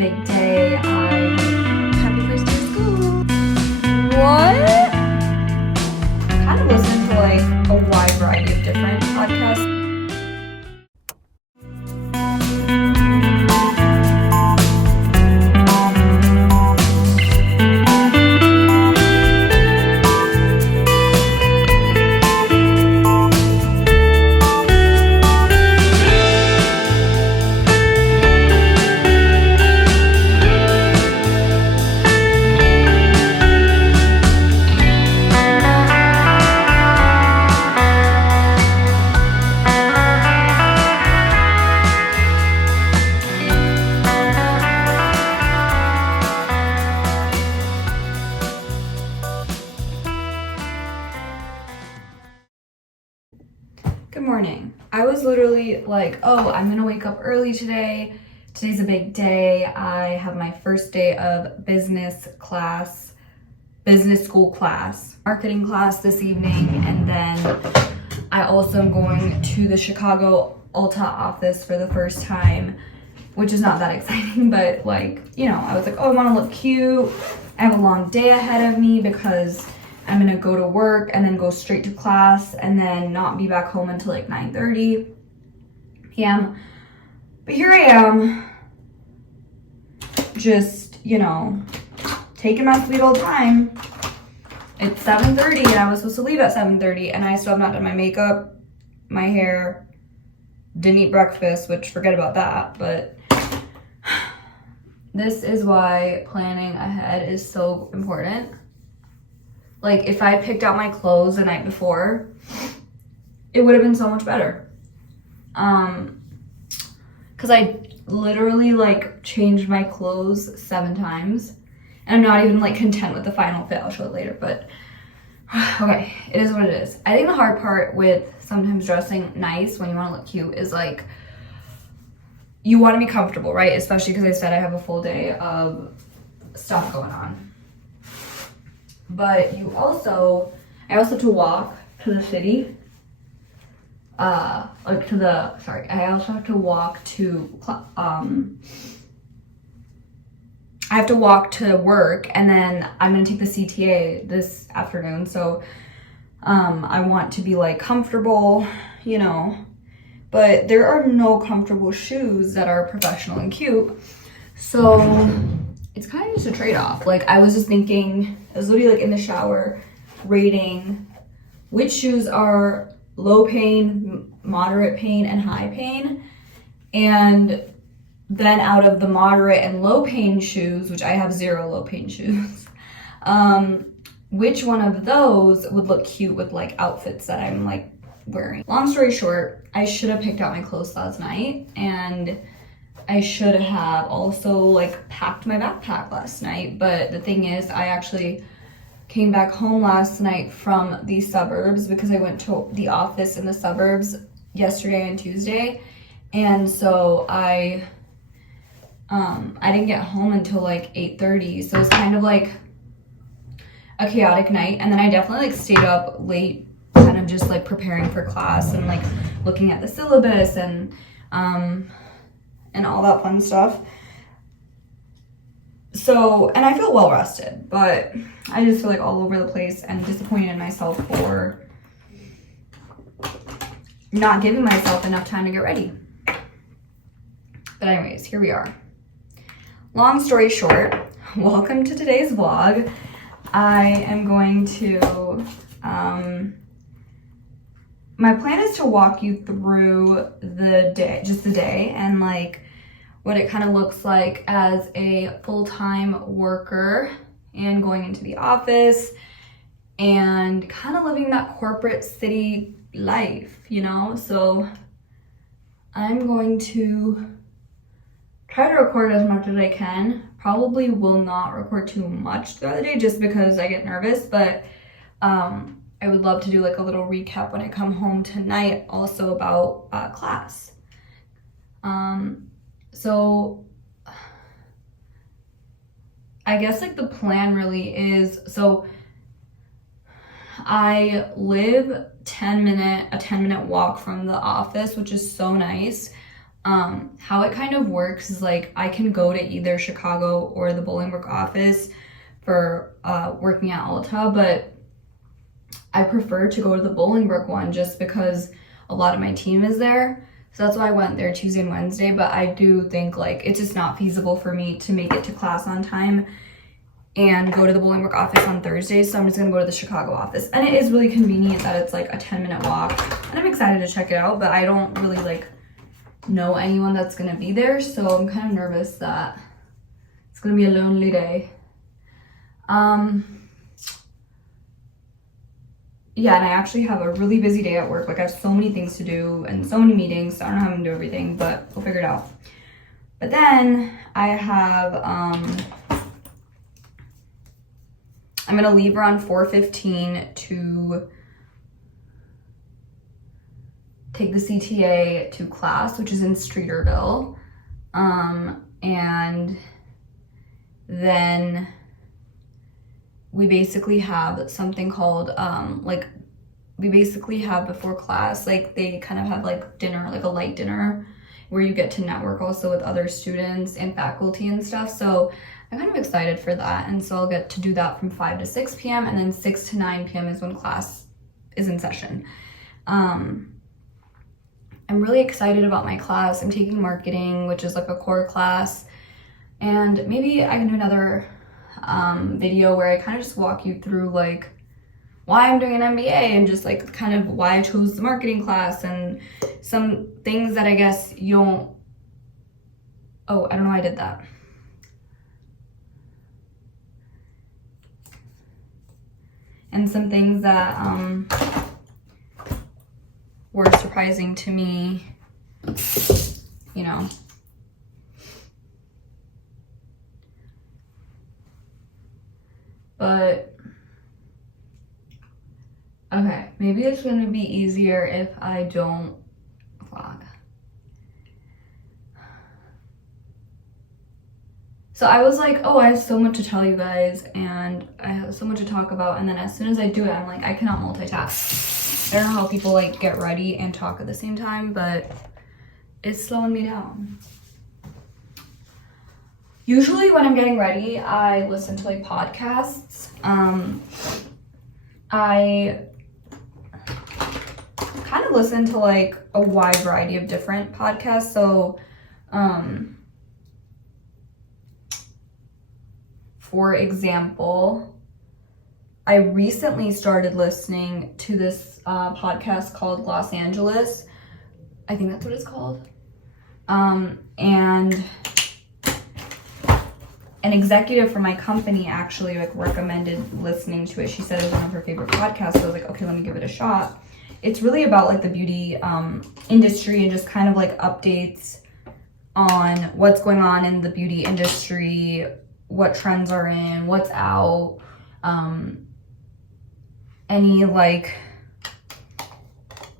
big day. Happy first day of school. What? Kind of listen to like a wide variety of different podcasts. Good morning. I was literally like, oh, I'm gonna wake up early today. Today's a big day. I have my first day of business school class, marketing class this evening, and then I also am going to the Chicago Ulta office for the first time, which is not that exciting, but like, you know, I was like, oh, I wanna look cute. I have a long day ahead of me because I'm gonna go to work and then go straight to class and then not be back home until like 9:30 p.m. But here I am, just, you know, taking my sweet old time. It's 7:30 and I was supposed to leave at 7:30 and I still have not done my makeup, my hair, didn't eat breakfast, which forget about that, but this is why planning ahead is so important. Like, if I picked out my clothes the night before, it would have been so much better. Because I literally, like, changed my clothes 7 times. And I'm not even, like, content with the final fit. I'll show it later, but okay, it is what it is. I think the hard part with sometimes dressing nice when you want to look cute is, like, you want to be comfortable, right? Especially because I said I have a full day of stuff going on. But I also have to walk to the city, I also have to walk to, I have to walk to work, and then I'm gonna take the CTA this afternoon, so, I want to be, like, comfortable, you know, but there are no comfortable shoes that are professional and cute, so it's kind of just a trade-off. Like, I was just thinking, I was literally like in the shower rating which shoes are low pain, moderate pain, and high pain. And then out of the moderate and low pain shoes, which I have 0 low pain shoes, which one of those would look cute with like outfits that I'm like wearing. Long story short, I should have picked out my clothes last night, and I should have also like packed my backpack last night, but the thing is I actually came back home last night from the suburbs because I went to the office in the suburbs yesterday and Tuesday, and so I didn't get home until like 8:30, so it's kind of like a chaotic night. And then I definitely like stayed up late kind of just like preparing for class and like looking at the syllabus and all that fun stuff. So, and I feel well rested, but I just feel like all over the place and disappointed in myself for not giving myself enough time to get ready. But anyways, here we are. Long story short, welcome to today's vlog. I am going to, my plan is to walk you through the day, just the day, and like what it kind of looks like as a full-time worker and going into the office and kind of living that corporate city life, you know? So I'm going to try to record as much as I can. Probably will not record too much throughout the day just because I get nervous, but I would love to do like a little recap when I come home tonight also about class. So I guess like the plan really is, so I live a 10-minute walk from the office, which is so nice. How it kind of works is like I can go to either Chicago or the Bolingbrook office for working at Ulta, but I prefer to go to the Bolingbrook one just because a lot of my team is there. So that's why I went there Tuesday and Wednesday, but I do think like it's just not feasible for me to make it to class on time and go to the Bolingbrook office on Thursdays, so I'm just gonna go to the Chicago office. And it is really convenient that it's like a 10-minute walk, and I'm excited to check it out, but I don't really like know anyone that's gonna be there, so I'm kind of nervous that it's gonna be a lonely day. Yeah, and I actually have a really busy day at work. Like I have so many things to do and so many meetings, so I don't know how I'm gonna do everything, but we'll figure it out. But then I have I'm gonna leave around 4:15 to take the CTA to class, which is in Streeterville. And then we basically have something called, we basically have before class, like they kind of have like dinner, like a light dinner where you get to network also with other students and faculty and stuff. So I'm kind of excited for that. And so I'll get to do that from 5 to 6 p.m. and then 6 to 9 p.m. is when class is in session. I'm really excited about my class. I'm taking marketing, which is like a core class. And maybe I can do another video where I kind of just walk you through like why I'm doing an MBA and just like kind of why I chose the marketing class and some things that I guess you don't, oh, I don't know why I did that. And some things that were surprising to me, you know. But, okay, maybe it's gonna be easier if I don't vlog. So I was like, oh, I have so much to tell you guys and I have so much to talk about, and then as soon as I do it, I'm like, I cannot multitask. I don't know how people like get ready and talk at the same time, but it's slowing me down. Usually when I'm getting ready, I listen to like podcasts. I kind of listen to like a wide variety of different podcasts. So, for example, I recently started listening to this podcast called Los Angeles. I think that's what it's called. And an executive from my company actually like recommended listening to it. She said it was one of her favorite podcasts. So I was like, okay, let me give it a shot. It's really about like the beauty industry and just kind of like updates on what's going on in the beauty industry, what trends are in, what's out, any like,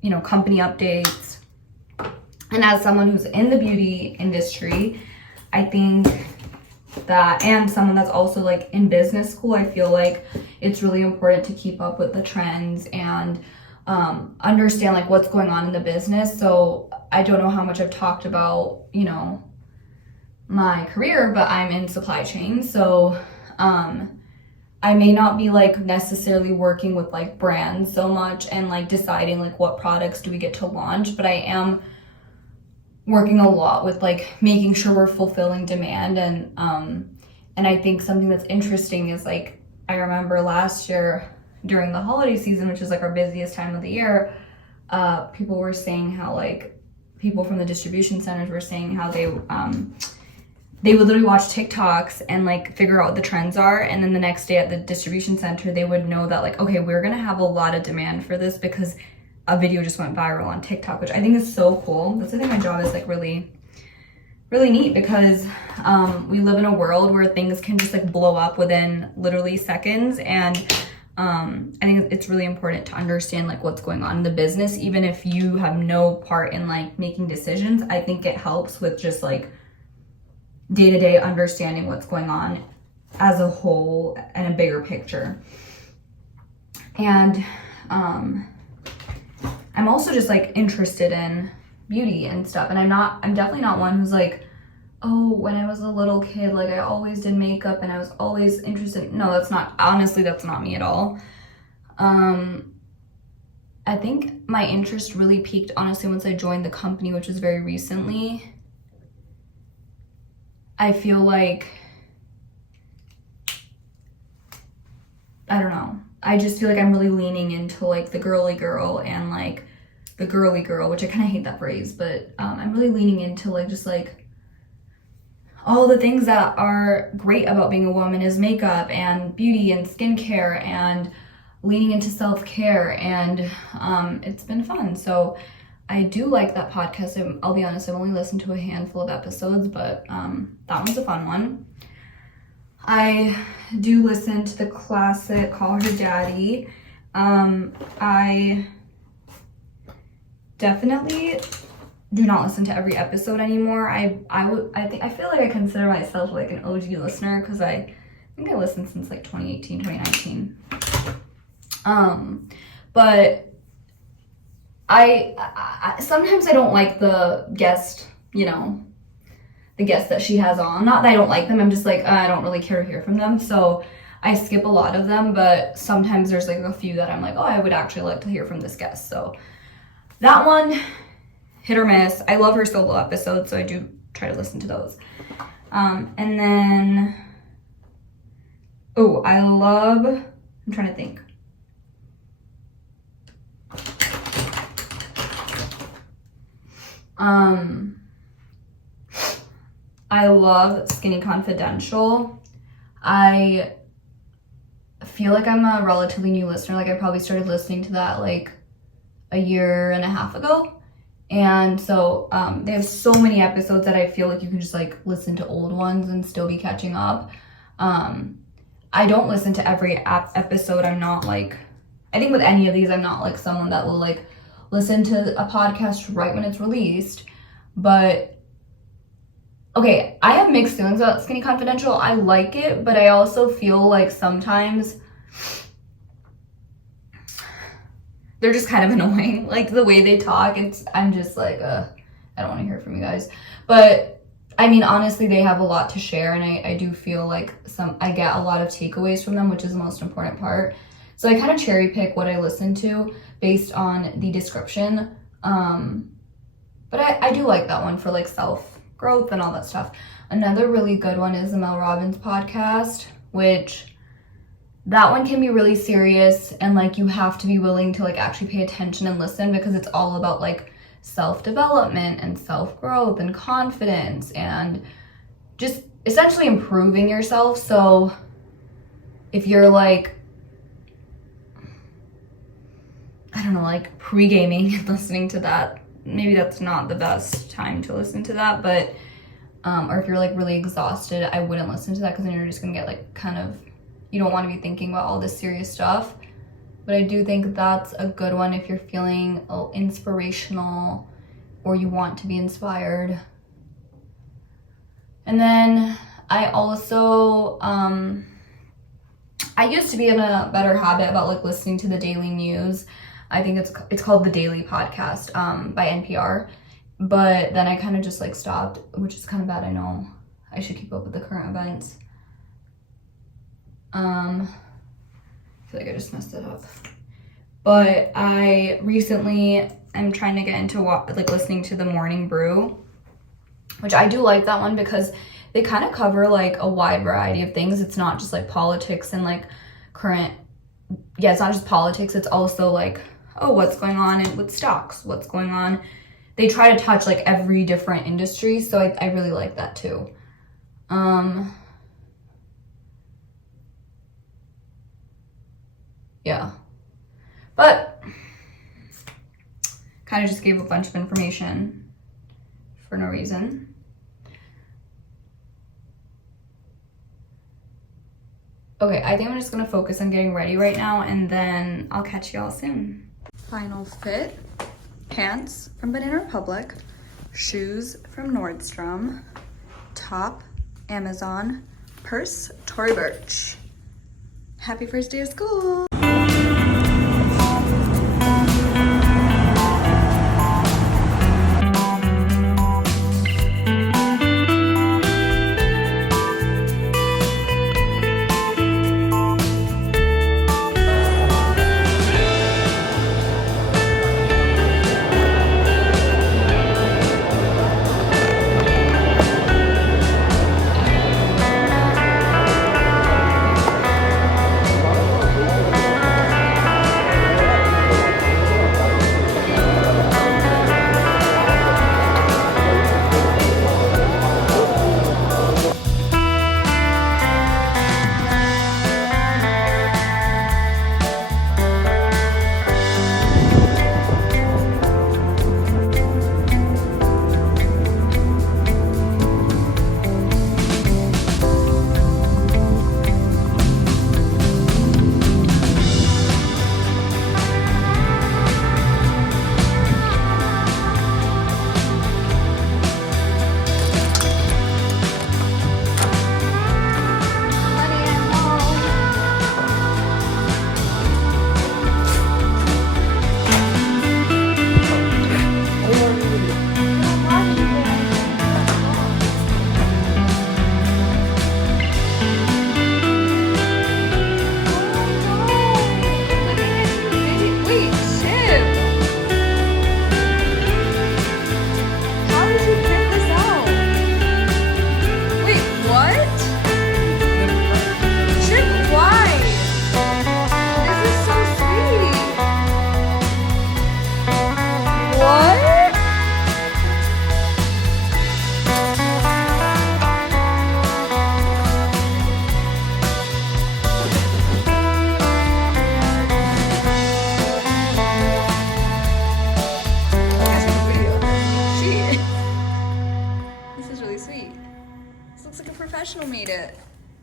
you know, company updates. And as someone who's in the beauty industry, I think that, and someone that's also like in business school, I feel like it's really important to keep up with the trends and understand like what's going on in the business. So I don't know how much I've talked about, you know, my career, but I'm in supply chain. So I may not be like necessarily working with like brands so much and like deciding like what products do we get to launch, but I am working a lot with like making sure we're fulfilling demand. And I think something that's interesting is like, I remember last year during the holiday season, which is like our busiest time of the year, people were saying how like people from the distribution centers were saying how they would literally watch TikToks and like figure out what the trends are, and then the next day at the distribution center they would know that like, okay, we're gonna have a lot of demand for this because a video just went viral on TikTok, which I think is so cool. That's, I think my job is like really neat because we live in a world where things can just like blow up within literally seconds, and I think it's really important to understand like what's going on in the business, even if you have no part in like making decisions. I think it helps with just like day-to-day understanding what's going on as a whole and a bigger picture. And I'm also just like interested in beauty and stuff. And I'm definitely not one who's like, oh, when I was a little kid, like I always did makeup and I was always interested. No, that's not me at all. I think my interest really peaked, honestly, once I joined the company, which was very recently. I feel like, I don't know. I just feel like I'm really leaning into like the girly girl and like the girly girl, which I kind of hate that phrase, but I'm really leaning into like just like all the things that are great about being a woman is makeup and beauty and skincare and leaning into self-care, and it's been fun. So I do like that podcast. I'll be honest, I've only listened to a handful of episodes, but that one's a fun one. I do listen to the classic Call Her Daddy. I definitely do not listen to every episode anymore. I feel like I consider myself like an OG listener because I think I listened since like 2018, 2019. But I sometimes I don't like the guest, the guests that she has on. Not that I don't like them, I'm just like, I don't really care to hear from them. So I skip a lot of them, but sometimes there's like a few that I'm like, oh, I would actually like to hear from this guest. So that one, hit or miss. I love her solo episodes, so I do try to listen to those. And then, I'm trying to think. I love Skinny Confidential. I feel like I'm a relatively new listener. Like I probably started listening to that like a year and a half ago. And so they have so many episodes that I feel like you can just like listen to old ones and still be catching up. I don't listen to every episode. I'm not like, I think with any of these, I'm not like someone that will like listen to a podcast right when it's released. But okay, I have mixed feelings about Skinny Confidential. I like it, but I also feel like sometimes they're just kind of annoying. Like the way they talk, I'm just like, I don't want to hear from you guys. But I mean, honestly, they have a lot to share, and I do feel like I get a lot of takeaways from them, which is the most important part. So I kind of cherry pick what I listen to based on the description. But I do like that one for like self-growth and all that stuff. Another really good one is the Mel Robbins podcast, which that one can be really serious, and like you have to be willing to like actually pay attention and listen, because it's all about like self-development and self-growth and confidence and just essentially improving yourself. So if you're like, I don't know, like pre-gaming and listening to that, maybe that's not the best time to listen to that, but or if you're like really exhausted, I wouldn't listen to that, because then you're just gonna get like kind of, you don't want to be thinking about all this serious stuff. But I do think that's a good one if you're feeling inspirational or you want to be inspired. And then I also, I used to be in a better habit about like listening to the daily news. I think it's called The Daily Podcast by NPR. But then I kind of just like stopped, which is kind of bad. I know I should keep up with the current events. I feel like I just messed it up. But I recently am trying to get into like listening to The Morning Brew, which I do like that one because they kind of cover like a wide variety of things. It's not just like politics and like current, it's not just politics. It's also like, oh, what's going on with stocks? What's going on? They try to touch like every different industry. So I really like that too. Yeah, but kind of just gave a bunch of information for no reason. Okay, I think I'm just gonna focus on getting ready right now, and then I'll catch y'all soon. Final fit: pants from Banana Republic, shoes from Nordstrom, top Amazon, purse Tory Burch. Happy first day of school.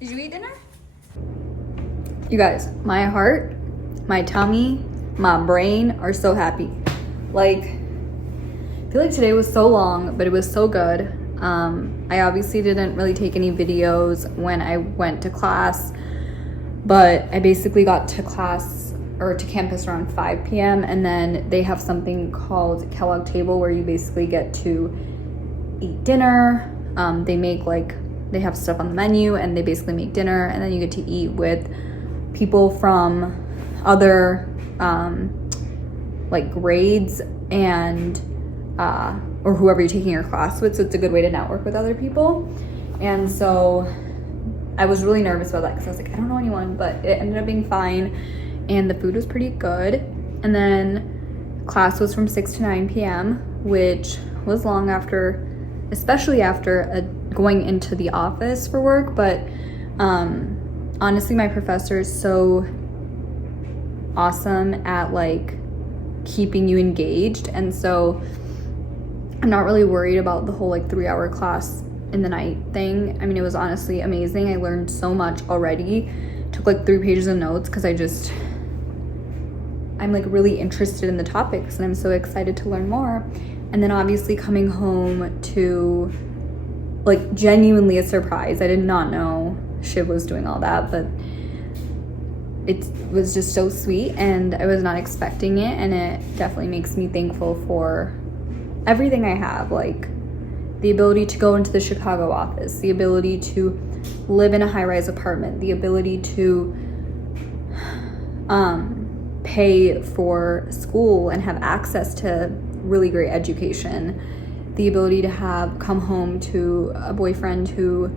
Did you eat dinner? You guys, my heart, my tummy, my brain are so happy. Like, I feel like today was so long, but it was so good. I obviously didn't really take any videos when I went to class, but I basically got to class or to campus around 5 p.m. and then they have something called Kellogg Table where you basically get to eat dinner. They have stuff on the menu and they basically make dinner, and then you get to eat with people from other like grades and or whoever you're taking your class with, so it's a good way to network with other people. And so I was really nervous about that because I was like, I don't know anyone, but it ended up being fine and the food was pretty good. And then class was from 6 to 9 p.m., which was long, after, especially after going into the office for work. But honestly, my professor is so awesome at like keeping you engaged, and so I'm not really worried about the whole like 3-hour class in the night thing. I mean, it was honestly amazing. I learned so much already. Took like 3 pages of notes because I'm like really interested in the topics and I'm so excited to learn more. And then obviously coming home to like genuinely a surprise. I did not know Shiv was doing all that, but it was just so sweet and I was not expecting it, and it definitely makes me thankful for everything I have, like the ability to go into the Chicago office, the ability to live in a high-rise apartment, the ability to pay for school and have access to really great education, the ability to come home to a boyfriend who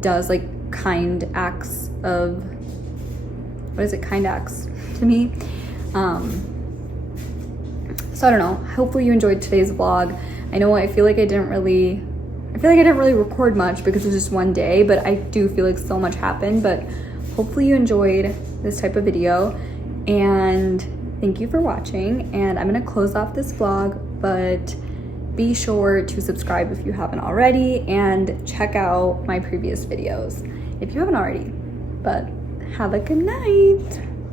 does like kind acts to me. So I don't know, hopefully you enjoyed today's vlog. I know I feel like I didn't really record much because it was just one day, but I do feel like so much happened. But hopefully you enjoyed this type of video, and thank you for watching. And I'm gonna close off this vlog, but be sure to subscribe if you haven't already and check out my previous videos if you haven't already. But have a good night.